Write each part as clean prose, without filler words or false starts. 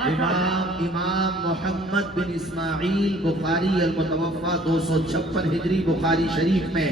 امام محمد بن اسماعیل بخاری المتوفا 256 ہجری بخاری شریف میں،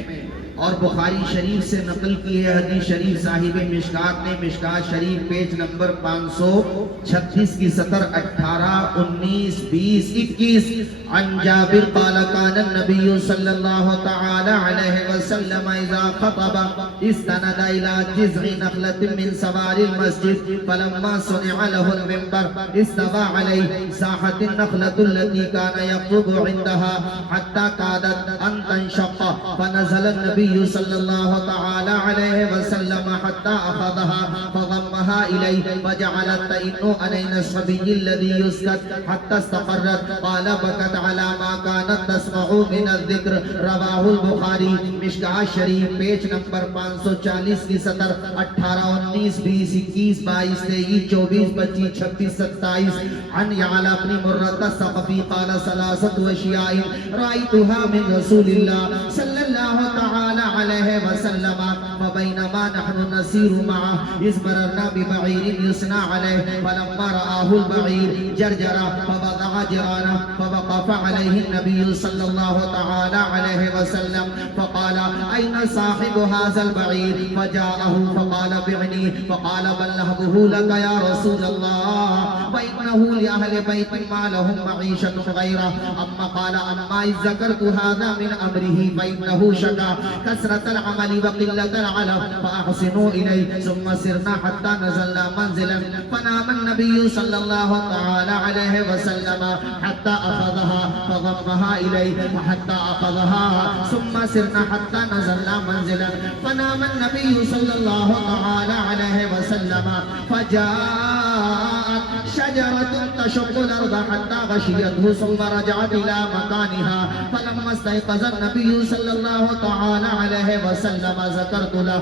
اور بخاری شریف سے نقل کی ہے حدیث شریف صاحب مشکات نے، مشکات شریف پیج نمبر 536 کی سطر 18 19 20 21 عن جابر قال كان النبي صلى الله تعالى عليه وسلم اذا خطب استند الى جذع نخلة من سوار المسجد فلما صنع له المنبر استوى عليه ساحت النخلة التي كان يخطب عندها حتى كادت ان تنشق فنزل النبي صلی اللہ تعالی علیہ وسلم حتى اخذها فضمها الیہ فجعلت تئن عین الصبی الذي يسكت حتى استقرت قال بكت على ما كانت تسمع من الذکر رواہ البخاری مشکات شریف پیج نمبر 540 کی سطر 18 19 20 21 22 23 24 25 26 27 عن يعلى بن مرة الثقفي قال ثلاثة اشیاء رأيتها من رسول اللہ صلی اللہ تعالی علیہ وسلم فبینما نحن نسیر معه اذ مررنا ببعیر یسنا علیہ فلما رآه البعیر جرجرا فوضع جرانا فوقف علیہ النبی صلی اللہ تعالی علیہ وسلم فقال این صاحب هذا البعیر فجاءه فقال بعنی فقال بل نهبه لك یا رسول اللہ وإنه لأهل بیت ما لهم معیشة غیرہ اما قال اما اذ ذکرت هذا من امره فإنه شکا کثرت العمل وقلت العلم فأحسنوا إليه ثم سرنا حتى نزلنا منزلا فنام النبي صلى الله تعالى عليه وسلم حتى أخذها فضمها إليه وحتى أخذها ثم سرنا حتى نزلنا منزلا فنام النبي صلى الله تعالى عليه وسلم فجاءت شجرة تشق الأرض حتى غشيته ثم رجعت إلى مكانها فلما استيقظ النبي صلى الله تعالى عليه وسلم ذكرت له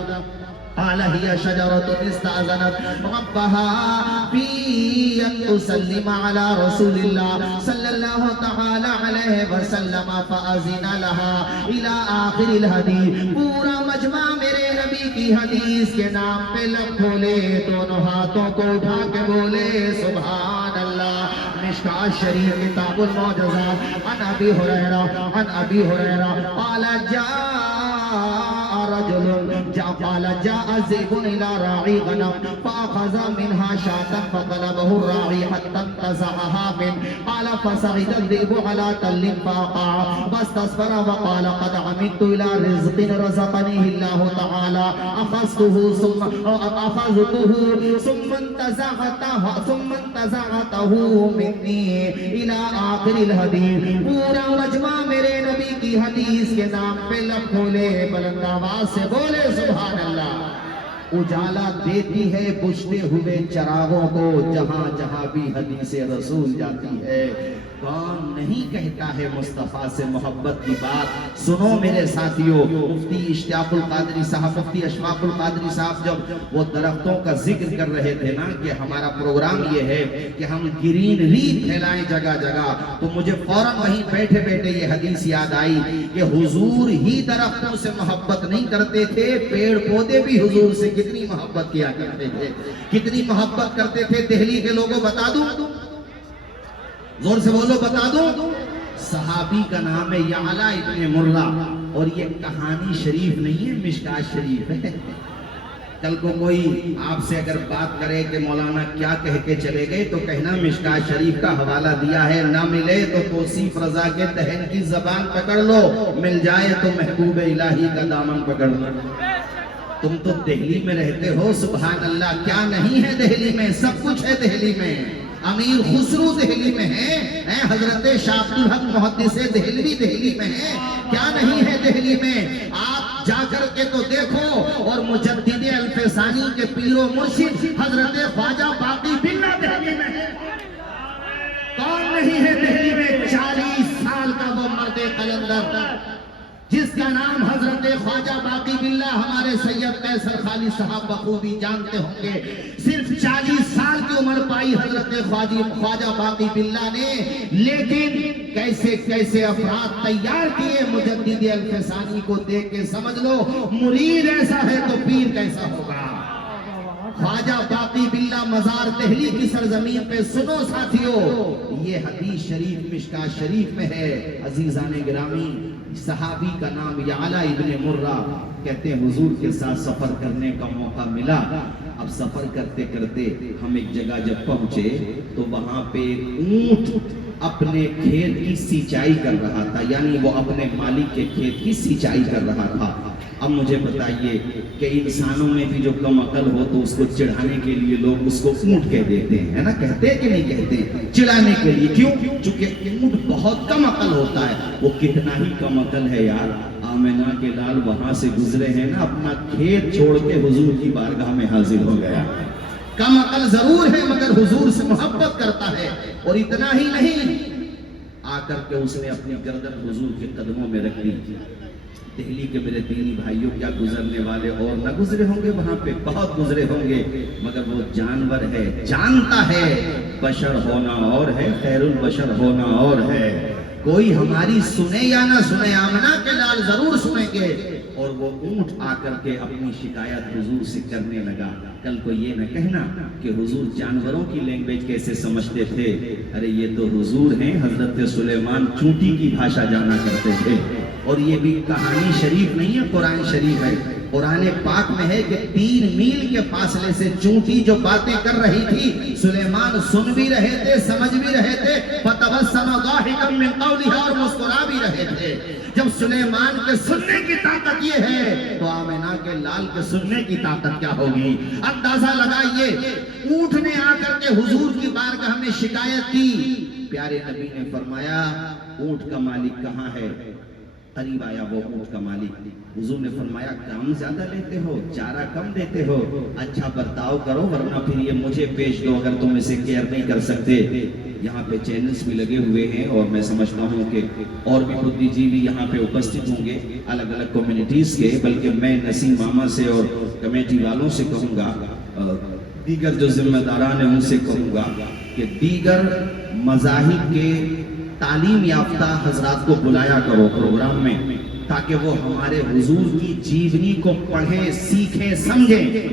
قال هي شجرة استأذنت ربها في أن تسلم على رسول الله صلى الله تعالى عليه وسلم فأذن لها إلى آخر الحديث پورا مجمع میرے نبی کی حدیث کے نام پہ لب کھولے دونوں ہاتھوں کو اٹھا کے بولے سبحان اللہ مشکات شریف کتاب المعجزات عن ابی ہریرہ قال جاء ذئب الى راعي غنم فاخذ منها شاة فطلبه الراعي حتى انتزعها منه قال فصعد الذئب على تل فوقع فاستصفر وقال قد عمدت الى رزق رزقنيه الله تعالى اخذته ثم انتزعته مني الى آخر الحديث پورا مجمع میرے نبی کی حدیث کے نام پہ لب کھولے بلند آواز سے بولے سبحان اللہ اجالا دیتی ہے بجھتے ہوئے چراغوں کو جہاں جہاں بھی حدیث رسول جاتی ہے کون نہیں کہتا ہے مصطفیٰ سے محبت کی بات سنو میرے ساتھیوں مفتی اشتیاق القادری صاحب مفتی اشفاق القادری صاحب جب وہ درختوں کا ذکر کر رہے تھے نا کہ ہمارا پروگرام یہ ہے کہ ہم گرین ری پھیلائیں جگہ جگہ تو مجھے فوراً وہیں بیٹھے بیٹھے یہ حدیث یاد آئی کہ حضور ہی درختوں سے محبت نہیں کرتے تھے پیڑ پودے بھی حضور سے کتنی محبت کیا کرتے تھے کتنی محبت کرتے تھے دہلی کے لوگوں بتا دوں زور سے بولو بتا دوں صحابی کا نام ہے یعلا ابن مرہ اور یہ کہانی شریف نہیں ہے مشکات شریف ہے کل کو کوئی آپ سے اگر بات کرے کہ مولانا کیا کہہ کے چلے گئے تو کہنا مشکات شریف کا حوالہ دیا ہے نہ ملے تو توصیف رضا کے دہن کی زبان پکڑ لو مل جائے تو محبوب الہی کا دامن پکڑ لو تم تو دہلی میں رہتے ہو سبحان اللہ کیا نہیں ہے دہلی میں سب کچھ ہے دہلی میں امیر خسرو دہلی میں ہے حضرت شاہ عبد الحق محدث دہلوی دہلی میں ہے کیا نہیں ہے دہلی میں آپ جا کر کے تو دیکھو اور مجدد الفسانی کے پیر و مرشد حضرت خواجہ باقی باللہ دہلی میں ہے کون نہیں ہے دہلی میں 40 سال کا وہ مرد قلندر جس کا نام حضرت خواجہ باقی باللہ ہمارے سید قیصر خالد صاحب بخوبی جانتے ہوں گے صرف 40 سال کی عمر پائی حضرت خواجہ باقی باللہ نے لیکن کیسے کیسے افراد تیار کیے مجدد الفسانی کو دیکھ کے سمجھ لو مرید ایسا ہے تو پیر کیسا ہوگا خواجہ باقی باللہ مزار دہلی کی سرزمین پہ سنو ساتھیو، یہ حدیث شریف مشکات شریف میں ہے۔ عزیزان گرامی، صحابی کا نام یعلا ابن مرہ، کہتے ہیں حضور کے ساتھ سفر کرنے کا موقع ملا۔ اب سفر کرتے کرتے ہم ایک جگہ جب پہنچے تو وہاں پہ اونٹ اپنے کھیت کی سینچائی کر رہا تھا، یعنی وہ اپنے مالک کے کھیت کی سینچائی کر رہا تھا۔ اب مجھے بتائیے کہ انسانوں میں بھی جو کم عقل ہو تو اس کو چڑھانے کے لیے لوگ اس کو اونٹ کہہ دیتے ہیں، ہے نا؟ کہتے ہیں کہ نہیں کہتے؟ چڑھانے کے لیے کیوں؟ چونکہ اونٹ بہت کم عقل ہوتا ہے۔ وہ کتنا ہی کم عقل ہے یار، آمنہ کے لال وہاں سے گزرے ہیں نا، اپنا کھیت چھوڑ کے حضور کی بارگاہ میں حاضر ہو گیا۔ کم عقل ضرور ہے مگر حضور سے محبت کرتا ہے، اور اتنا ہی نہیں، آ کر کے اس نے اپنی گردن حضور کے قدموں میں رکھ دی۔ دہلی کے میرے دینی بھائیوں، کیا گزرنے والے اور نہ گزرے ہوں گے وہاں پہ؟ بہت گزرے ہوں گے، مگر وہ جانور ہے، جانتا ہے بشر ہونا اور ہے، خیر البشر ہونا اور ہے۔ کوئی ہماری سنے یا نہ سنے، آمنہ کے لال ضرور سنیں گے۔ اور وہ اونٹ آ کر کے اپنی شکایت حضور سے کرنے لگا۔ کل کو یہ نہ کہنا کہ حضور جانوروں کی لینگویج کیسے سمجھتے تھے، ارے یہ تو حضور ہیں، حضرت سلیمان چونٹی کی بھاشا جانا کرتے تھے۔ اور یہ بھی کہانی شریف نہیں ہے، قرآن شریف ہے۔ قرآن پاک میں ہے کہ 3 میل کے فاصلے سے چونٹی جو باتیں کر رہی تھی، سلیمان سن بھی رہے تھے، سمجھ بھی رہے تھے، فَتَبَسَّمَ ضَاحِكًا مِّن قَوْلِهَا، اور مسکرا بھی رہے تھے۔ جب سلیمان کے سننے کی طاقت یہ ہے تو آمنہ کے لال کے سننے کی طاقت کیا ہوگی؟ اندازہ لگائیے، اونٹ نے آ کر کے حضور کی بارگاہ میں شکایت کی۔ پیارے نبی نے فرمایا اونٹ کا مالک کہاں ہے؟ قریب آیا وہ اونٹ کا مالک، حضور نے فرمایا کام زیادہ لیتے ہو، چارہ کم دیتے ہو، اچھا برتاؤ کرو ورنہ پھر یہ مجھے پیش دو اگر تم اسے کیئر نہیں کر سکتے۔ یہاں پہ چینلز بھی لگے ہوئے ہیں اور میں سمجھتا ہوں کہ اور بھی بدھی جیوی یہاں پہ اپستھت ہوں گے الگ الگ کمیونٹیز کے، بلکہ میں نسیم ماما سے اور کمیٹی والوں سے کہوں گا، دیگر جو ذمہ داران ہیں ان سے کہوں گا کہ دیگر مذاہب کے تعلیم یافتہ حضرات کو بلایا کرو پروگرام میں، تاکہ وہ ہمارے حضور کی جیونی کو پڑھیں، سیکھیں، سمجھیں،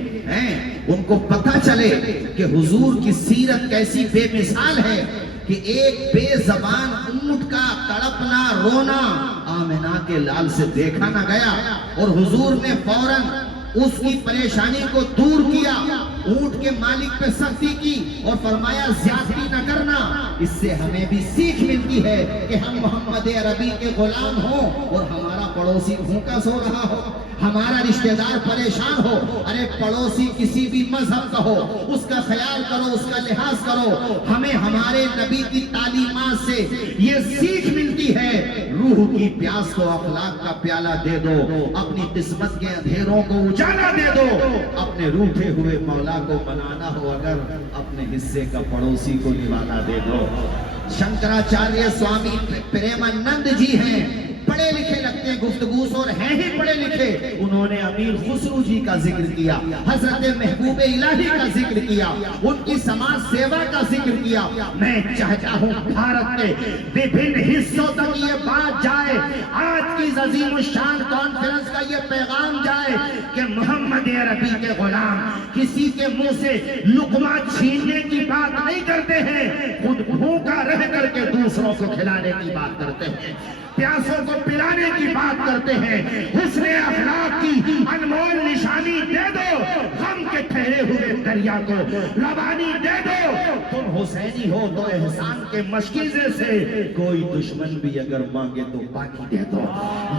ان کو پتہ چلے کہ حضور کی سیرت کیسی بے مثال ہے کہ ایک بے زبان اونٹ کا تڑپنا رونا آمنہ کے لال سے دیکھا نہ گیا، اور حضور نے فوراً اس کی پریشانی کو دور کیا، اونٹ کے مالک پہ سختی کی اور فرمایا زیادتی نہ کرنا۔ اس سے ہمیں بھی سیکھ ملتی ہے کہ ہم محمد عربی کے غلام ہوں اور ہمارا پڑوسی بھوکا سو رہا ہو، ہمارا رشتہ دار پریشان ہو، ارے پڑوسی کسی بھی مذہب کا ہو اس کا خیال کرو، اس کا لحاظ کرو۔ ہمیں ہمارے نبی کی تعلیمات سے یہ سیکھ ملتی ہے، روح کی پیاس کو اخلاق کا پیالہ دے دو، اپنی قسمت کے اندھیروں کو اجالا دے دو، اپنے روٹھے ہوئے مولا کو بنانا ہو اگر اپنے حصے کا پڑوسی کو نوالا دے دو۔ شنکراچاریہ سوامی پریمانند جی ہیں، پڑھے لکھے لگتے ہیں گفتگو سے اور ہیں ہی پڑھے لکھے، انہوں نے امیر خسرو جی کا ذکر کیا، حضرت محبوب الہی کا ذکر کیا، ان کی سماج سیوا کا ذکر کیا۔ میں چاہتا ہوں بھارت کے وبھن حصوں تک یہ بات جائے، آج کی عظیم الشان کانفرنس کا یہ پیغام جائے کہ محمد عربی کے غلام کسی کے منہ سے لقمہ چھیننے کی بات نہیں کرتے ہیں، خود بھوکا رہ کر کے دوسروں کو کھلانے کی بات کرتے ہیں، پیاسوں کو پلانے کی بات کرتے ہیں۔ حسن اخلاق کی انمول نشانی دے دو، غم کے ٹھہرے ہوئے دریا کو روانی دے دو۔ تم حسینی ہو تو احسان کے مشکیزے سے کوئی دشمن بھی اگر مانگے تو باقی دے دو۔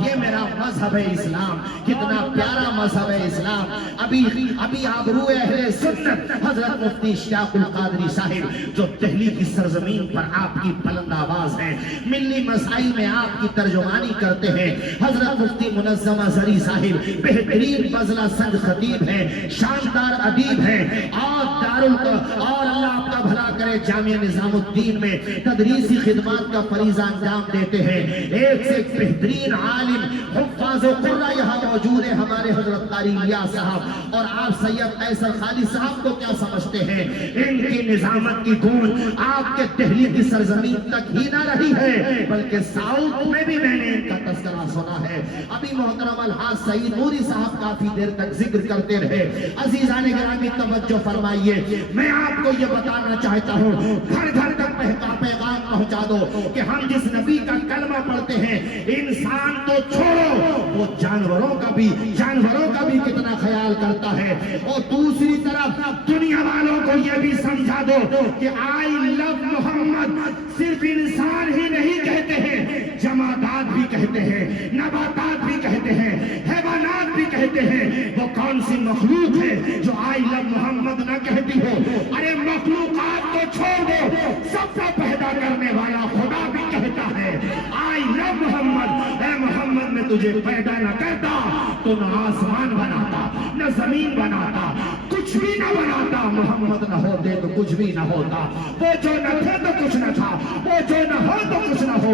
یہ میرا مذہب ہے اسلام، کتنا پیارا مذہب ہے اسلام۔ ابھی آبرو اہل سنت حضرت مفتی اشتیاق القادری صاحب جو دہلی کی سرزمین پر آپ کی بلند آواز ہیں، ملی مسائل میں آپ کی ترجمانی کرتے ہیں، حضرت مفتی منظم ازہری صاحب بہترین فضلہ سنگ خطیب ہیں، شاندار ادیب ہیں، اور اللہ آپ کا بھلا کرے جامعہ نظام الدین میں تدریسی خدمات کا فریضہ انجام دیتے ہیں۔ ایک سے ایک بہترین عالم حفاظ و قرہ یہاں موجود ہیں، ہمارے حضرت قاری الیاس صاحب، اور آپ سید قیصر خالد صاحب کو کیا سمجھتے ہیں؟ ان کی نظامت کی گونج آپ کے دہلی کی سرزمین تک ہی نہ رہی ہے بلکہ ساؤتھ میں بھی میں نے ان کا تذکرہ سنا ہے۔ ابھی محترم الحاج سعید نوری صاحب کافی دیر تک ذکر کرتے رہے۔ عزیزان گرامی توجہ فرمائیے، میں آپ کو یہ بتانا چاہتا ہوں، گھر گھر تک پیغام پہنچا دو کہ ہم جس نبی کا کلمہ پڑھتے ہیں، انسان تو چھوڑو، وہ جانوروں کا بھی کتنا خیال کرتا ہے۔ اور دوسری طرف دنیا والوں کو یہ بھی سمجھا دو کہ آئی لو محمد صرف انسان ہی نہیں کہتے ہیں، جمادات بھی کہتے ہیں، نباتات بھی کہتے ہیں، حیوانات بھی کہتے ہیں۔ وہ کون سی مخلوق ہے جو آئی لو محمد نہ کہتی ہو؟ ارے مخلوقات کو چھوڑ دو، سب کو پیدا کرنے والا خدا بھی کہتا ہے آئی لو محمد۔ اے محمد میں تجھے پیدا نہ کرتا تو نہ آسمان بناتا، نہ زمین بناتا، کچھ بھی نہ بناتا۔ محمد نہ ہوتے تو کچھ بھی نہ ہوتا، وہ جو نہ تھے تو کچھ نہ تھا، وہ جو نہ ہو تو کچھ نہ ہو۔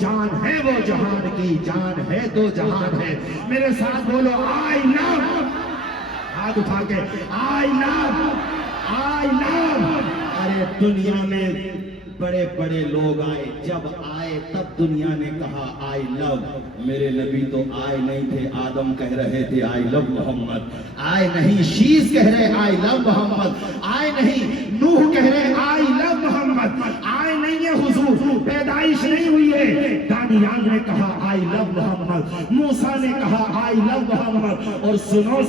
جان ہے وہ جہان کی، جان ہے تو جہان ہے۔ میرے ساتھ بولو آئی لو، ہاتھ اٹھا کے آئی لو، آئی لو۔ ارے دنیا میں بڑے بڑے لوگ آئے، جب آئے تب دنیا نے کہا آئی لو۔ میرے نبی تو آئے نہیں تھے، آدم کہہ رہے تھے آئی لو محمد، آئے نہیں شیس کہہ رہے آئی لو محمد، آئے نہیں نوح کہہ رہے آئی لو محمد، آئے نہیں ہے حضور، پیدائش نہیں ہوئی ہے، دانیال نے کہا آئی لو محمد، موسیٰ نے کہا آئی لو محمد، اور سنو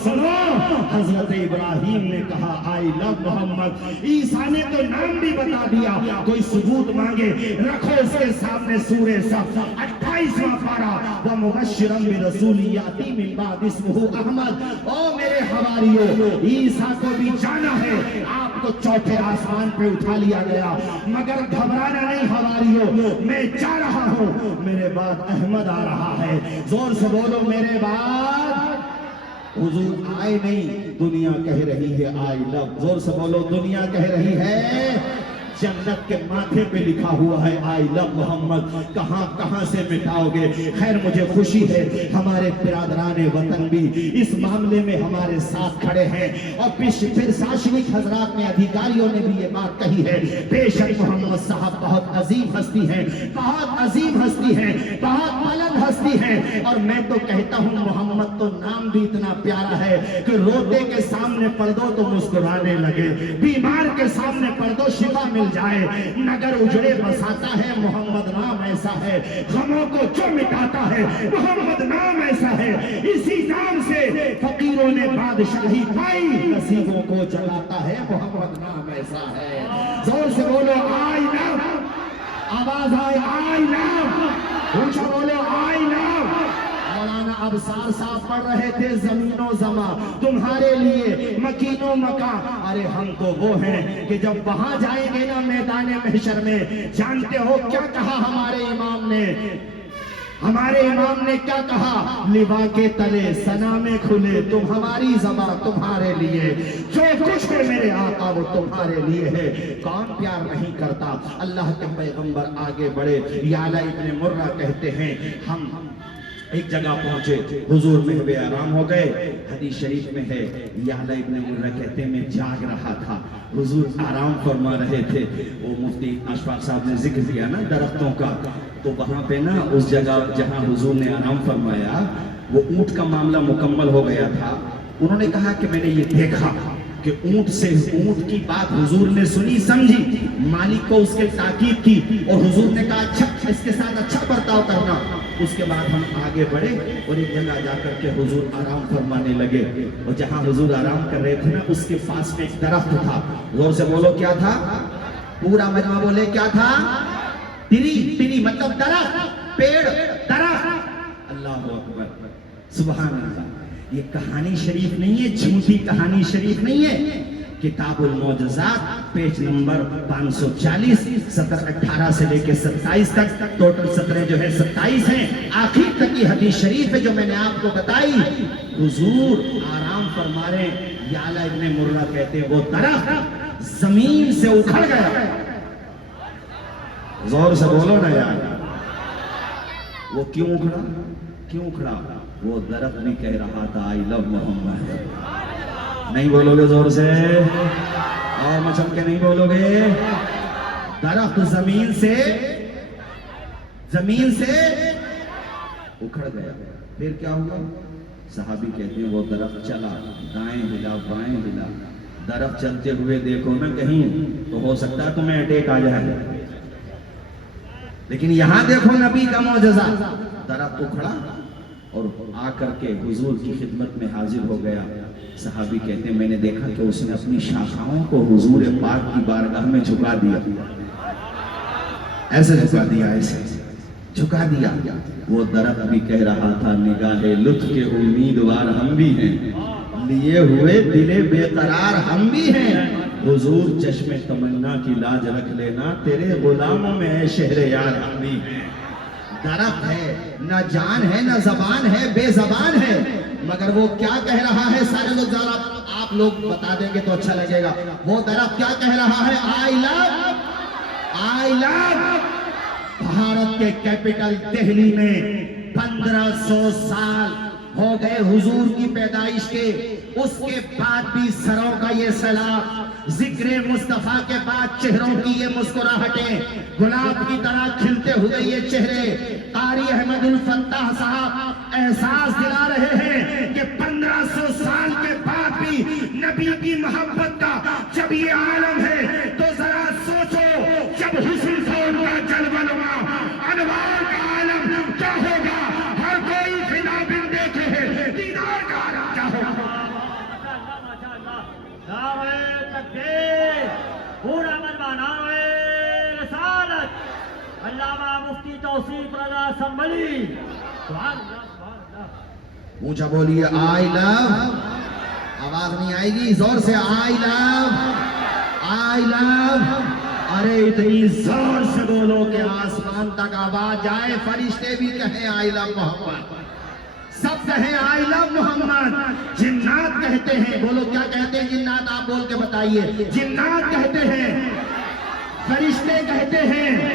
حضرت ابراہیم نے کہا آئی لو محمد۔ عیسیٰ نے تو نام بھی بتا دیا، کوئی ثبوت مانگے رکھو اس کے سامنے سورہ صف 28واں پارہ، وَمُبَشِّرًا بِرَسُولٍ يَأْتِي مِن بَعْدِهِ اسْمُهُ احمد۔ او میرے حواریوں، عیسیٰ کو بھی جانا ہے، آپ کو چوتھے آسمان پہ اٹھا لیا گیا، مگر گھبرانا نہیں حواریوں، میں جا رہا ہوں، میرے بعد احمد آ رہا ہے۔ زور سے بولو میرے بعد حضور آئے نہیں، دنیا کہہ رہی ہے آئی لو۔ زور سے بولو دنیا کہہ رہی ہے، جنت کے ماتھے پہ لکھا ہوا ہے آئی لو محمد، کہاں سے مٹاؤ گے؟ خیر مجھے خوشی ہے ہمارے برادران وطن بھی اس معاملے میں ہمارے ساتھ کھڑے ہیں، اور پھر شاشنک حضرات نے ادھیکاریوں نے بھی یہ بات کہی ہے۔ بے شک محمد صاحب بہت عظیم ہستی ہیں، بہت عظیم ہستی ہیں، بہت بلند ہستی ہیں، اور میں تو کہتا ہوں محمد تو نام بھی اتنا پیارا ہے کہ روتے کے سامنے پڑھ دو تو مسکرانے لگے، بیمار کے سامنے پڑھ دو شفا مل جائے، نگر اجڑے بساتا ہے محمد نام ایسا ہے، غموں کو جو مٹاتا ہے محمد نام ایسا ہے، اسی نام سے فقیروں نے بادشاہی پائی، نصیبوں کو جلاتا ہے محمد نام ایسا ہے۔ زور سے بولو آئی لو، آواز آئے آئی لو، اونچا بولو آئی لو۔ مولانا ابصار صاحب پڑھ رہے تھے زمین و زمان تمہارے لیے مکین و مکان۔ ارے ہم تو وہ ہیں کہ جب وہاں جائیں گے نا میدان محشر میں، جانتے ہو کیا کہا ہمارے امام نے؟ ہمارے امام نے کیا کہا؟ لوا کے تلے سنامے کھلے، تم ہماری زبان تمہارے لیے، جو کچھ ہے میرے آقا وہ تمہارے لیے ہے۔ کون پیار نہیں کرتا؟ اللہ کے پیغمبر آگے بڑھے، یعلا ابن مرہ کہتے ہیں ہم ایک جگہ پہنچے، حضور محو آرام ہو گئے، حدیث شریف میں ہے یعلا ابن مرہ کہتے ہیں میں جاگ رہا تھا، حضور آرام فرما رہے تھے۔ وہ مفتی اشفاق صاحب نے ذکر کیا نا درختوں کا، تو وہاں پہ نا اس جگہ جہاں حضور نے آرام فرمایا وہ اونٹ کا معاملہ مکمل ہو گیا تھا۔ انہوں نے کہا کہ میں نے یہ دیکھا کہ اونٹ کی بات حضور نے سنی سمجھی، مالک کو اس کے تاکید کی، اور حضور نے کہا اچھا اس کے ساتھ اچھا برتاؤ کرنا۔ اس کے بعد ہم آگے بڑھے اور ایک جگہ جا کر کے حضور آرام فرمانے لگے، اور جہاں حضور آرام کر رہے تھے نا اس کے پاس میں ایک درخت تھا۔ زور سے بولو کیا تھا؟ پورا مجمع بولے کیا تھا؟ تری مطلب درخت، پیڑ، درخت۔ اللہ اکبر، سبحان اللہ۔ یہ کہانی شریف نہیں ہے، جھوٹی کہانی شریف نہیں ہے، کتاب المعجزات پیج نمبر 540 سطر 18 سے لے کے 27 تک، ٹوٹل سطریں جو ہے 27 ہیں، آخر تک کی حدیث شریف ہے جو میں نے آپ کو بتائی۔ حضور آرام فرما رہے، یعلا ابن مرہ کہتے ہیں وہ درخت زمین سے اکھڑ گیا۔ زور سے بولو نا یار، وہ کیوں اکھڑا؟ کیوں اکھڑا؟ وہ درخت بھی کہہ رہا تھا آئی لو محمد۔ نہیں بولو گے زور سے؟ اور مچل کے نہیں بولو گے؟ درخت زمین سے اکھڑ گیا، پھر کیا ہوا؟ صحابی کہتے ہیں وہ درخت چلا، دائیں ہلا بائیں ہلا، درخت چلتے ہوئے دیکھو نا کہیں تو ہو سکتا ہے تمہیں اٹیک آ جائے، لیکن یہاں دیکھو نبی کا معجزہ، درخت اکھڑا اور آ کر کے حضور کی خدمت میں حاضر ہو گیا۔ صحابی کہتے ہیں میں نے دیکھا کہ اس نے اپنی شاخاؤں کو حضور پاک کی بارگاہ میں جھکا دیا، ایسے جھکا دیا، ایسے جھکا دیا۔ وہ درخت بھی کہہ رہا تھا نگاہ لطف کے امیدوار ہم بھی ہیں، لیے ہوئے دل بے قرار ہم بھی ہیں، حضور چشم تمنا کی لاج رکھ لینا، تیرے غلاموں میں اے شہر یار ہم بھی ہیں۔ درخت ہے، نہ جان ہے نہ زبان ہے، بے زبان ہے، مگر وہ کیا کہہ رہا ہے؟ سارے لوگ ذرا آپ لوگ بتا دیں گے تو اچھا لگے گا۔ وہ درخت کیا کہہ رہا ہے؟ آئی لو بھارت کے کیپٹل دہلی میں 1500 سال ہو گئے حضور کی پیدائش کے، اس کے بعد بھی سروں کا یہ سیلاب، ذکر مصطفیٰ کے بعد چہروں کی یہ مسکراہٹیں، گلاب کی طرح کھلتے ہوئے یہ چہرے۔ قاری احمد الفتاح صاحب احساس دلا رہے ہیں کہ 1500 سال کے بعد بھی نبی کی محبت کا جب یہ عالم ہے تو ذرا سوچو، جب حسن سے ان کا جلوہ نما انوار کا عالم کیا ہوگا؟ ہر کوئی فدا بن دیکھے ہے دیدار کا عالم کیا ہوگا؟ نعرہ تکبیر، پورا مجمع نعرہ رسالت، علامہ مفتی توصیف رضا سنبھلی، سبحان اللہ سبحان اللہ۔ اونچا بولیے آئی لو، آواز نہیں آئے گی، زور سے آئی لو، آئی لو۔ ارے اتنی زور سے بولو کہ آسمان تک آواز جائے، فرشتے بھی کہیں آئی لو محمد، سب کہیں آئی لو محمد۔ جنات کہتے ہیں، بولو کیا کہتے ہیں جنات؟ آپ بول کے بتائیے۔ جنات کہتے ہیں، فرشتے کہتے ہیں،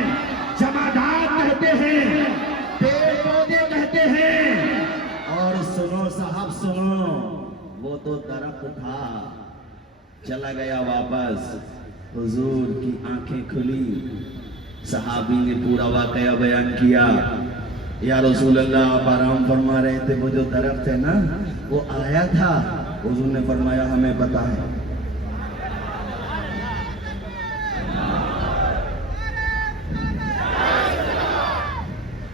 جمادات کہتے ہیں، پیڑ پودے کہتے ہیں۔ اور سنو صاحب سنو، وہ تو درخت تھا، چلا گیا واپس، حضور کی آنکھیں کھلی، صحابی نے پورا واقعہ بیان کیا۔ یا رسول اللہ آپ آرام فرما رہے تھے، وہ جو درخت ہے نا وہ آیا تھا، حضور نے فرمایا ہمیں پتا ہے۔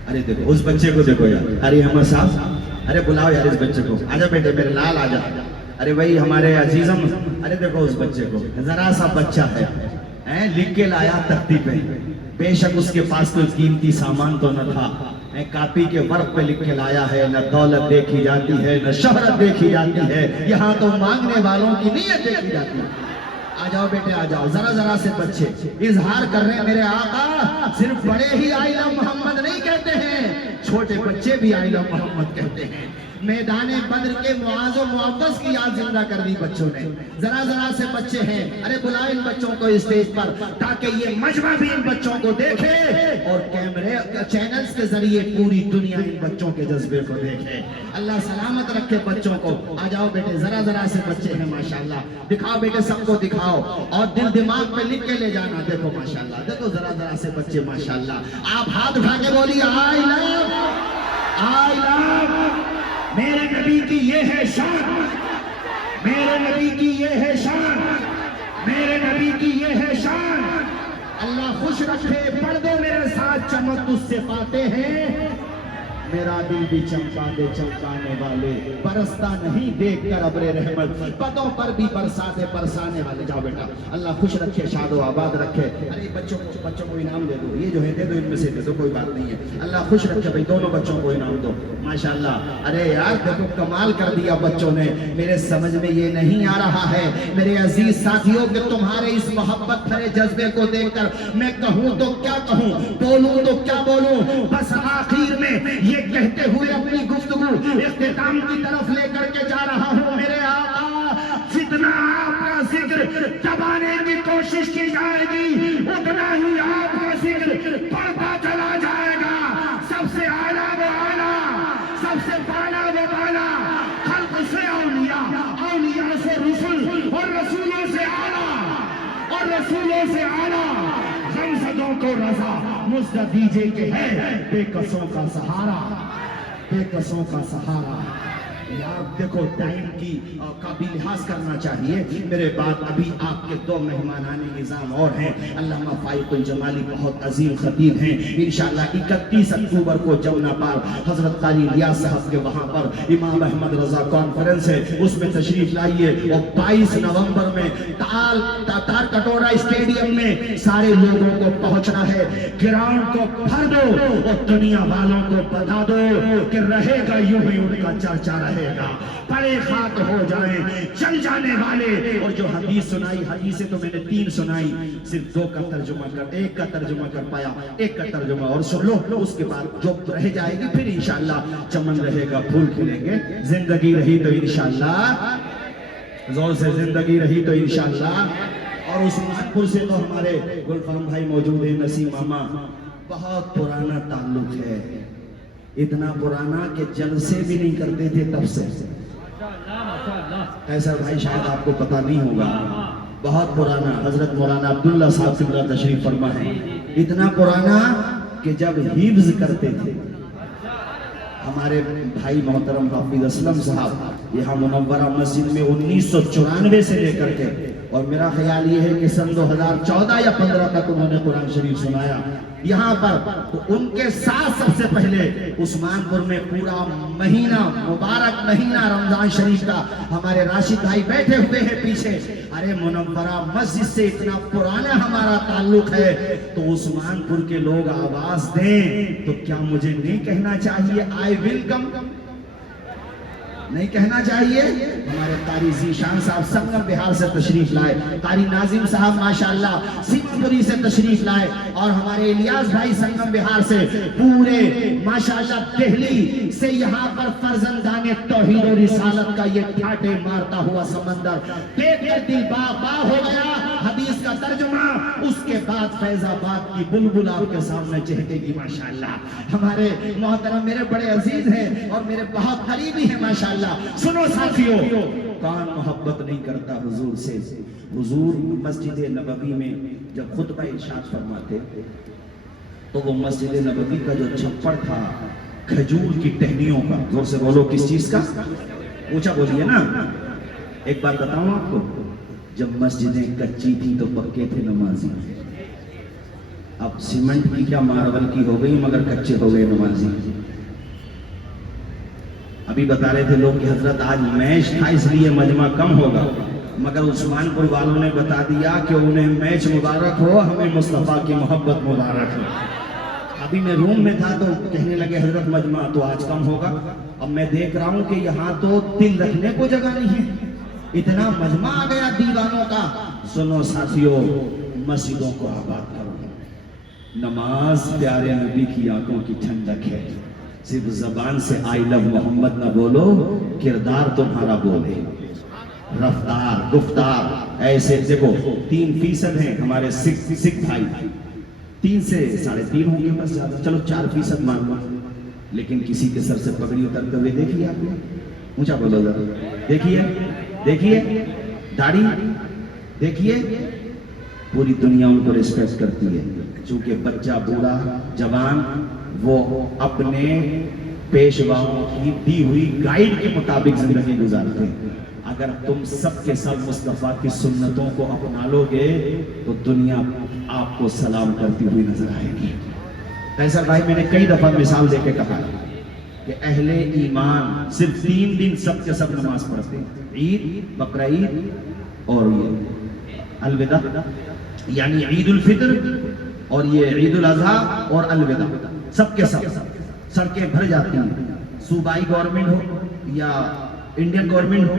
ارے دیکھو اس بچے کو، دیکھو یار، ارے احمد صاحب، ارے بلاؤ یار اس بچے کو، آجا بیٹے میرے لال آجا، ارے بھائی ہمارے عزیزم، ارے دیکھو اس بچے کو، ذرا سا بچہ ہے، لکھ کے لایا تختی پہ، بے شک اس کے پاس کوئی قیمتی سامان تو نہ تھا، کاپی کے ورق پہ لکھ کے لایا ہے، نہ دولت دیکھی جاتی ہے نہ شہرت دیکھی جاتی ہے، یہاں تو مانگنے والوں کی نیت دیکھی جاتی ہے۔ آ جاؤ بیٹے آ جاؤ، ذرا ذرا سے بچے اظہار کر رہے ہیں میرے آقا، صرف بڑے ہی آئی لو محمد نہیں کہتے ہیں، چھوٹے بچے بھی آئی لو محمد کہتے ہیں۔ میدان بدر کے معاذ و معوض کی یاد زندہ کر دی بچوں نے، ذرا ذرا سے بچے ہیں، ارے بلائیں ان بچوں کو اسٹیج پر تاکہ یہ مجمع بھی ان بچوں کو دیکھے اور کیمرے چینلز کے ذریعے پوری دنیا ان بچوں کے جذبے کو دیکھے۔ اللہ سلامت رکھے بچوں کو۔ آ جاؤ بیٹے، ذرا ذرا سے بچے ہیں ماشاءاللہ، دکھاؤ بیٹے سب کو دکھاؤ، اور دل دماغ پہ لکھ کے لے جانا۔ دیکھو ماشاءاللہ، دیکھو ذرا ذرا سے بچے ماشاءاللہ۔ آپ ہاتھ اٹھا کے بولیے آئی لو، آئی لو۔ میرے نبی کی یہ ہے شان، میرے نبی کی یہ ہے شان، میرے نبی کی یہ ہے شان۔ اللہ خوش رکھے، پڑھ دو میرے ساتھ، چمک تجھ سے پاتے ہیں، میرا دل بھی چمکا دے چمکانے والے، برستا نہیں دیکھ کر ابر رحمت، پتوں پر بھی برساتے برسانے والے۔ جاؤ بیٹا، اللہ خوش رکھے، شاد و آباد رکھے۔ ارے بچوں کو انعام دے دو، یہ جو ہے دے دو، ان میں سے دے دو، کوئی بات نہیں ہے۔ اللہ خوش رکھے بھائی، دونوں بچوں کو انعام دو ماشاءاللہ۔ ارے یار دیکھو کمال کر دیا بچوں نے، میرے سمجھ میں یہ نہیں آ رہا ہے میرے عزیز ساتھیوں کہ تمہارے اس محبت بھرے جذبے کو دیکھ کر میں کہوں تو کیا کہوں، بولوں تو کیا بولوں۔ بس آخر میں یہ کہتے ہوئے اپنی گفتگو اختتام کی طرف لے کر کے جا رہا ہوں، میرے آقا جتنا آپ کا ذکر دبانے کی کوشش کی جائے گی اتنا ہی آپ کا ذکر بڑھتا چلا جائے گا۔ سب سے اعلیٰ وہ اعلیٰ، سب سے بالا وہ بالا، خلق سے اولیاء، اولیاء سے رسول، اور رسولوں سے اعلیٰ، اور رسولوں سے اعلیٰ، غمزدوں کو رضا مجد دیجئے کہ ہے بے کسوں کا سہارا، بے کسوں کا سہارا۔ یہ آپ دیکھو ٹائم کا بھی لحاظ کرنا چاہیے. میرے بعد ابھی آپ کے 2 مہمانان نظام اور ہیں. علامہ فائق الجمالی بہت عظیم خطیب ہیں. انشاءاللہ 31 اکتوبر کو جمنا پار حضرت قاری الیاس صاحب کے وہاں پر امام احمد رضا کانفرنس ہے, اس میں تشریف لائیے. اور 22 نومبر میں تار کٹورا اسٹیڈیم میں سارے لوگوں کو پہنچنا ہے. گراؤنڈ کو بھر دو اور دنیا والوں کو بتا دو کہ رہے گا یوں ہی ان کا چرچا رہے گا. پڑے خاک ہو جائیں چل جانے والے. اور جو حدیث سنائی, حدیثیں تو میں نے 3 سنائی, صرف 2 کا ترجمہ کر, 1 کا ترجمہ کر پایا, 1 کا ترجمہ اور سن لو. اس کے بعد جو رہ جائے گی پھر انشاءاللہ چمن رہے گا, پھول کھلیں گے. زندگی رہی تو انشاءاللہ, زور سے زندگی رہی تو انشاءاللہ. اور عثمان پور سے تو ہمارے گلفام بھائی موجود ہیں, نسیم ماما, بہت پرانا تعلق ہے. اتنا پرانا کہ جلسے بھی نہیں کرتے تھے تب سے. ایسا بھائی شاید آپ کو پتا نہیں ہوگا, بہت پرانا. حضرت مولانا عبداللہ صاحب قبلہ تشریف فرما ہے. اتنا پرانا کہ جب حفظ کرتے تھے ہمارے بھائی محترم حافظ اسلم صاحب یہاں منورہ مسجد میں 1994 سے لے کر کے, اور میرا خیال یہ ہے کہ سن 2014 یا 15 تک انہوں نے قرآن شریف سنایا یہاں پر. تو ان کے ساتھ سب سے پہلے عثمان پور میں پورا مہینہ, مبارک مہینہ رمضان شریف کا, ہمارے راشد بھائی بیٹھے ہوئے ہیں پیچھے. ارے منورہ مسجد سے اتنا پرانا ہمارا تعلق ہے, تو عثمان پور کے لوگ آواز دیں تو کیا مجھے نہیں کہنا چاہیے آئی ول کم؟ نہیں کہنا چاہیے؟ ہمارے قاری ذیشان صاحب سنگم بہار سے تشریف لائے, قاری ناظم صاحب ماشاءاللہ سیما پوری سے تشریف لائے, اور ہمارے الیاس بھائی سنگم بہار سے پورے ماشاءاللہ دہلی سے یہاں پر فرزندان توحید و رسالت کا یہ ٹھاٹے مارتا ہوا سمندر دیکھ کر دل باغ باغ ہو گیا. حدیث کا ترجمہ اس کے بعد فیض آباد کی بلبل آپ کے سامنے چہکے گی ماشاءاللہ. ہمارے محترم میرے بڑے عزیز ہیں اور میرے بہت قریبی ہیں ماشاءاللہ. سنو ساتھیو, کون محبت نہیں کرتا حضور سے. حضور مسجد نبوی میں جب خطبہ ارشاد فرماتے تو وہ مسجد نبوی کا جو چھپڑ تھا کھجور کی ٹہنیوں کا, زور سے بولو کس چیز کا, اونچا بولیے نا. ایک بات بتاؤں آپ کو, جب مسجدیں کچی تھی تو پکے تھے نمازی. اب سیمنٹ کی کیا ماربل کی ہو گئی مگر کچے ہو گئے نمازی. ابھی بتا رہے تھے لوگ کہ حضرت آج میچ تھا اس لیے مجمع کم ہوگا, مگر عثمان پور والوں نے بتا دیا کہ انہیں میچ مبارک ہو, ہمیں مصطفیٰ کی محبت مبارک ہو. ابھی میں روم میں تھا تو کہنے لگے حضرت مجمع تو آج کم ہوگا. اب میں دیکھ رہا ہوں کہ یہاں تو دل رکھنے کو جگہ نہیں ہے, اتنا مجمع آ گیا دیوانوں کا. سنو ساتھیو, مسجدوں کو آباد کرو. نماز پیارے نبی کی آنکھوں کی ٹھنڈک ہے. صرف زبان سے آئی لو محمد نہ بولو, کردار تمہارا بولے. رفتار گفتار ایسے دیکھو 3% ہیں ہمارے سکھ بھائی, 3 سے 3.5 ہوں گے بس زیادہ, چلو 4% مان لو. لیکن کسی کے سر سے پگڑی اترتے ہوئے دیکھیے آپ نے, اونچا بولو ذرا, دیکھیے دیکھیے داڑھی دیکھیے. پوری دنیا ان کو ریسپیکٹ کرتی ہے, چونکہ بچہ بوڑھا جوان وہ اپنے پیشواؤں کی دی ہوئی گائیڈ کے مطابق زندگی گزارتے ہیں. اگر تم سب کے سب مصطفیٰ کی سنتوں کو اپنا لو گے تو دنیا آپ کو سلام کرتی ہوئی نظر آئے گی. ایسا بھائی میں نے کئی دفعہ مثال دے کے کہا کہ اہل ایمان صرف 3 دن سب کے سب نماز پڑھتے ہیں, عید, بقرعید اور یہ الوداع, یعنی عید الفطر اور یہ عید الاضحیٰ اور الوداع. سب کے سب سڑکیں بھر جاتی ہیں, صوبائی گورنمنٹ ہو یا انڈین گورنمنٹ ہو,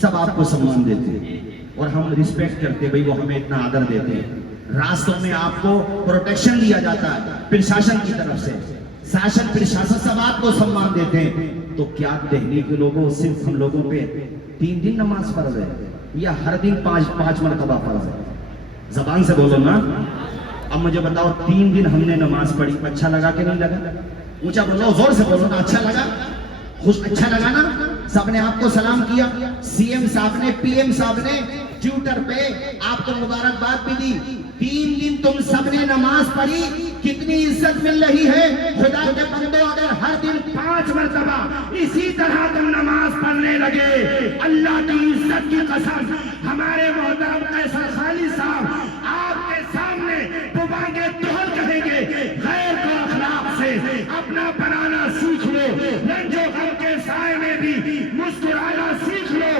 سب آپ کو سامان دیتے ہیں اور ہم رسپیکٹ کرتے ہیں, بھئی وہ ہمیں اتنا آدر دیتے ہیں. راستوں میں آپ کو پروٹیکشن دیا جاتا ہے پرشاسن کی طرف سے, پرشاسن سب آپ کو سامان دیتے ہیں. تو کیا دہلی کے لوگوں صرف ہم لوگوں پہ 3 دن نماز فرض ہے یا ہر دن 5 مرتبہ فرض ہے؟ زبان سے بولو نا. اب مجھے بتاؤ 3 دن ہم نے نماز پڑھی, اچھا لگا کہ نہیں لگا؟ اونچا بولو, زور سے بولو نا. اچھا لگا؟ اچھا لگا نا؟ سب نے آپ کو سلام کیا, سی ایم صاحب نے, پی ایم صاحب نے ٹویٹر پہ آپ کو مبارکباد بھی دی. 3 دن تم سب نے نماز پڑھی, کتنی عزت مل رہی ہے. خدا کے بندوں اگر ہر دن 5 مرتبہ اسی طرح تم نماز پڑھنے لگے, اللہ کی عزت کی قسم ہمارے محترم قیصر خالد صاحب آپ کے سامنے ببانگے دہل کہیں گے, غیر کو اخلاق سے اپنا بنانا سیکھ لو, رنج و غم کے سائے میں بھی مسکرانا سیکھ لو,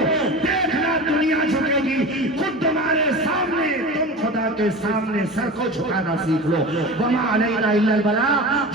دیکھنا دنیا جھکے گی, خود تمہارے سامنے تم خدا کے سامنے سر کو جھکانا سیکھ لو. وما علینا الا البلاغ.